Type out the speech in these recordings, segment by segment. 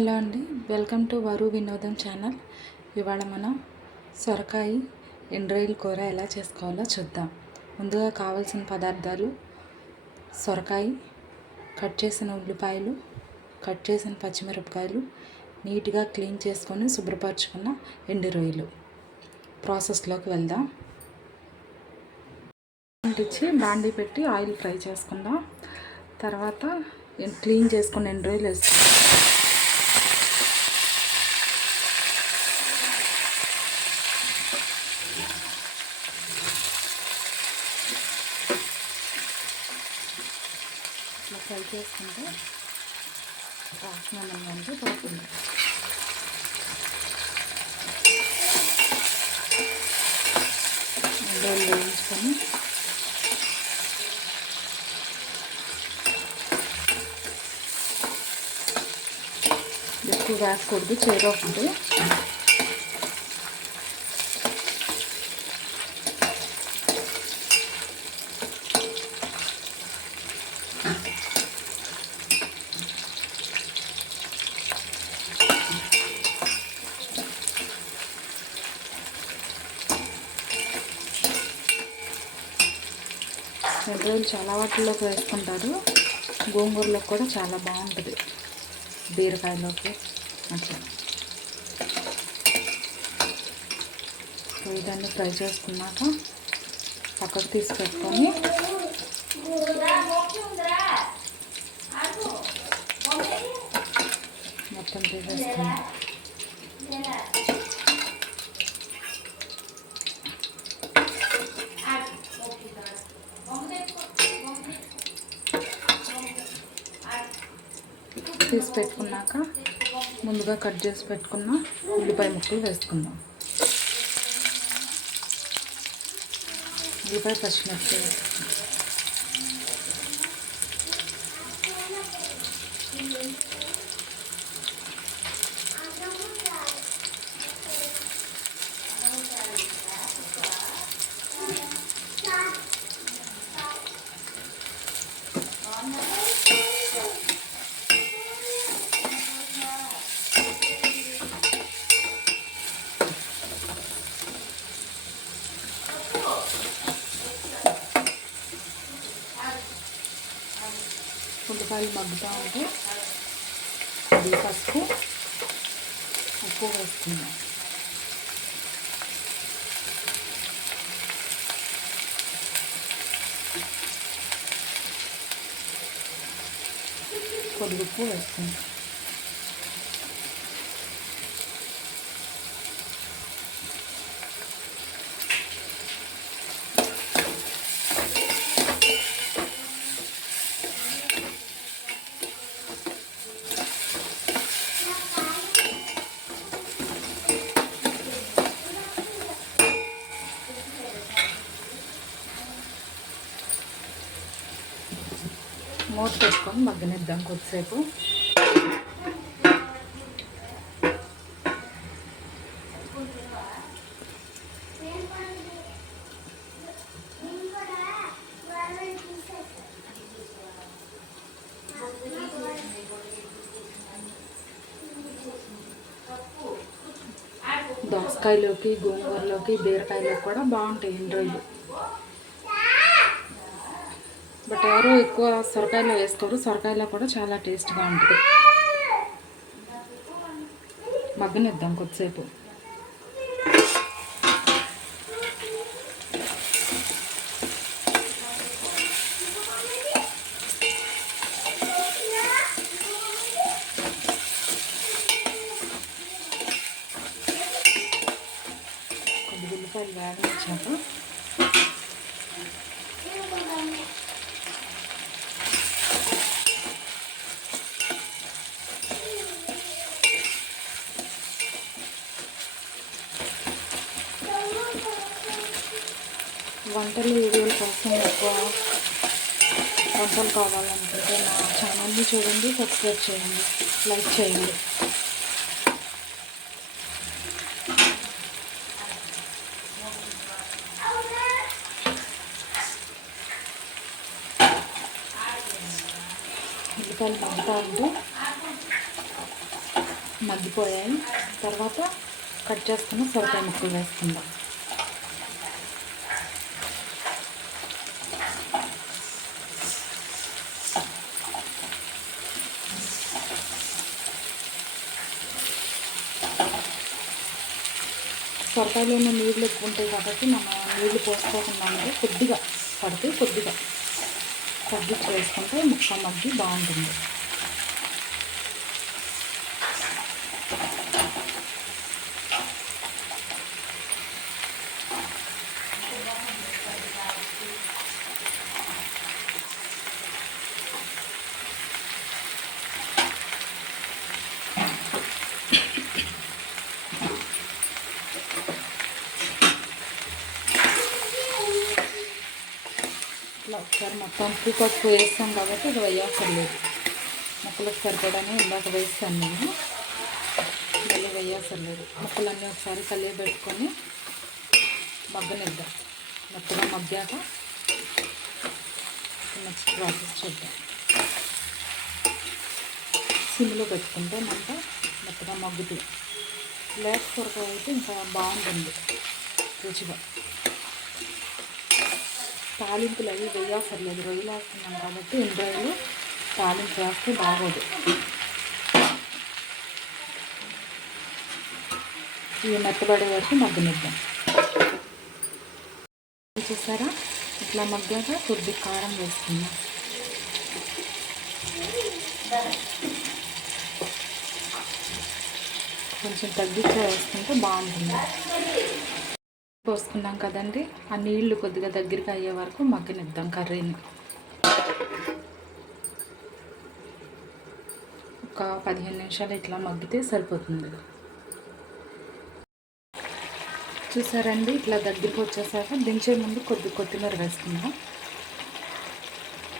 Hello అండి, welcome to వరు వినోదం ఛానల్. ఇవాళ మనం సొరకాయ ఎండ్రాయిల్ కూర ఎలా చేసుకోవాలో చూద్దాం. ముందుగా కావాల్సిన పదార్థాలు: సొరకాయ, కట్ చేసిన ఉల్లిపాయలు, కట్ చేసిన పచ్చిమిరపకాయలు, నీట్గా క్లీన్ చేసుకొని శుభ్రపరచుకున్న ఎండు రొయ్యలు. ప్రాసెస్లోకి వెళ్దాం. ఇచ్చి బాండీ పెట్టి ఆయిల్ ఫ్రై చేసుకుందాం. తర్వాత క్లీన్ చేసుకున్న ఎండు రొయ్యలు వేసుకుందాం. ఇట్లా ఫ్రై చేసుకుంటే వాసన అంటే పోతుంది. ఎండలు వేయించుకొని ఎక్కువ వేయకూడదు, చేదవుతుంది. ఎండ్రాయిల్ చాలా వాటిల్లోకి వేసుకుంటారు. గోంగూరలోకి కూడా చాలా బాగుంటుంది, బీరకాయలోకి అట్లా. ఇదాన్ని ఫ్రై చేసుకున్నాక పక్కకు తీసి పెట్టుకొని మొత్తం తీసేసుకున్నాం. తీసి పెట్టుకున్నాక ముందుగా కట్ చేసి పెట్టుకున్న ఉల్లిపాయ ముక్కలు వేసుకుందాం. ఉల్లిపాయ పచ్చిమిర్చి వేసుకుందాం. ఉల్లిపాయలు మగ్గుతూ ఉంటే అది పసుపు, ఉప్పు వేసుకుందాం. కొద్ది ఉప్పు వేసుకుందాం. మూత పెట్టుకొని మగ్గనిద్దాం కొద్దిసేపు. దోసకాయలోకి, గోంగూరలోకి, బీరకాయలోకి కూడా బాగుంటాయి ఎండ్రాయిలు. బట్ ఎవరు ఎక్కువ సొరకాయలో వేసుకోరు. సొరకాయలో కూడా చాలా టేస్ట్గా ఉంటుంది. మగ్గనిద్దాం కొద్దిసేపు. కొద్ది ఉల్లిపాయలు వేగనిచ్చాక వంటలు వీడియోల కోసం ఎక్కువ వంటలు కావాలనుకుంటే నా ఛానల్ని చూడండి, సబ్స్క్రైబ్ చేయండి, లైక్ చేయండి. ఉల్లిపాయలు మగ్గుతూ ఉంటే మగ్గిపోయాయి. తర్వాత కట్ చేసుకున్న సొరకాయ ముక్కలు వేసుకుందాం. సొరకాయలో ఉన్న నీళ్ళు ఎక్కువ ఉంటాయి కాబట్టి మనం నీళ్ళు పోసుకోకుండా కొద్దిగా పడితే కొద్దిగా తగ్గించి వేసుకుంటే ముక్క మగ్గి బాగుంటుంది. ఇట్లా ఒకసారి మొత్తం ఉప్పు పప్పు వేస్తాం కాబట్టి ఇది వేయవసరం లేదు. ముక్కలకు సరిపడానే ఇందాక వేస్తాను నేను, మళ్ళీ వేయవసరం లేదు. ముక్కలన్నీ ఒకసారి కలిగి పెట్టుకొని మగ్గనిద్దాం. మెత్తగా మగ్గాక నెక్స్ట్ ప్రాసెస్ చూద్దాం. సిమ్లో పెట్టుకుంటే మంట మెత్తగా మగ్గుతుంది. లేక సొరకాయ అయితే ఇంకా బాగుంటుంది రుచిగా. తాలింపులు అవి వేయవసరం లేదు, రొయ్యలు వేస్తున్నాం కాబట్టి ఎండ్రాయిలు తాలింపు వేస్తే బాగోదు. ఇవి మెత్తబడే వరకు మగ్గనిద్దాం. చూసారా, ఇట్లా మగ్గాక కొద్ది కారం వేసుకుందాం. కొంచెం తగ్గించి వేసుకుంటే బాగుంటుంది. పోసుకున్నాం కదండి, ఆ నీళ్లు కొద్దిగా దగ్గరికి అయ్యే వరకు మగ్గనిద్దాం కర్రీని. ఒక 15 నిమిషాలు ఇట్లా మగ్గితే సరిపోతుంది. చూసారండి, ఇట్లా దగ్గరికి వచ్చేసాక దించే ముందు కొద్ది కొత్తిమీర వేసుకుందాం.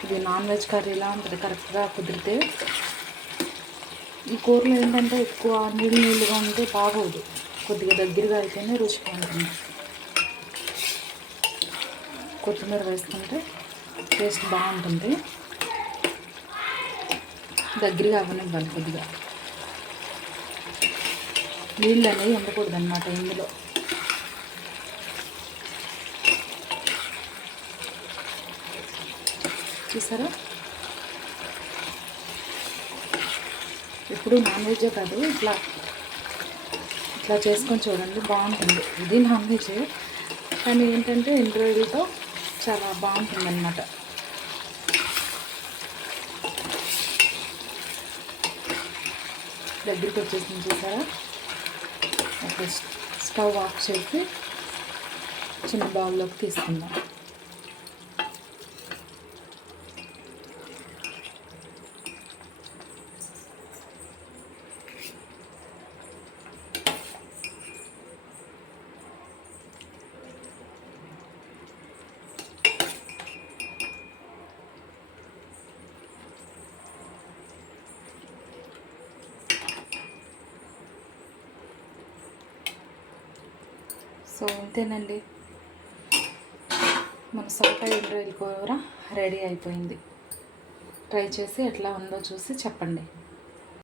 ఇది నాన్ వెజ్ కర్రీలా ఉంటుంది కరెక్ట్గా కుదిరితే. ఈ కూరలో ఏంటంటే ఎక్కువ నీళ్ళుగా ఉంటే బాగోదు, కొద్దిగా దగ్గరగా అయితేనే రుచిగా ఉంటుంది. కొత్తిమీర వేసుకుంటే టేస్ట్ బాగుంటుంది. దగ్గరగా అవ్వనివ్వాలి కొద్దిగా. నీళ్ళు అనేవి ఉండకూడదు అన్నమాట ఇందులో. చూసారా, ఎప్పుడు నాన్ వెజే కాదు, ఇట్లా చేసుకొని చూడండి, బాగుంటుంది. ఇది నాన్ వెజే కానీ ఏంటంటే ఎండ్రాయిలతో చాలా బాగుంటుంది అన్నమాట. దగ్గరికి వచ్చేసింది చూసారా. ఒక స్టవ్ ఆఫ్ చేసి చిన్న బౌల్లోకి తీసుకుందాం. సో అంతేనండి, మన సొరకాయ ఎండ్రాయిల్ కూర రెడీ అయిపోయింది. ట్రై చేసి ఎట్లా ఉందో చూసి చెప్పండి.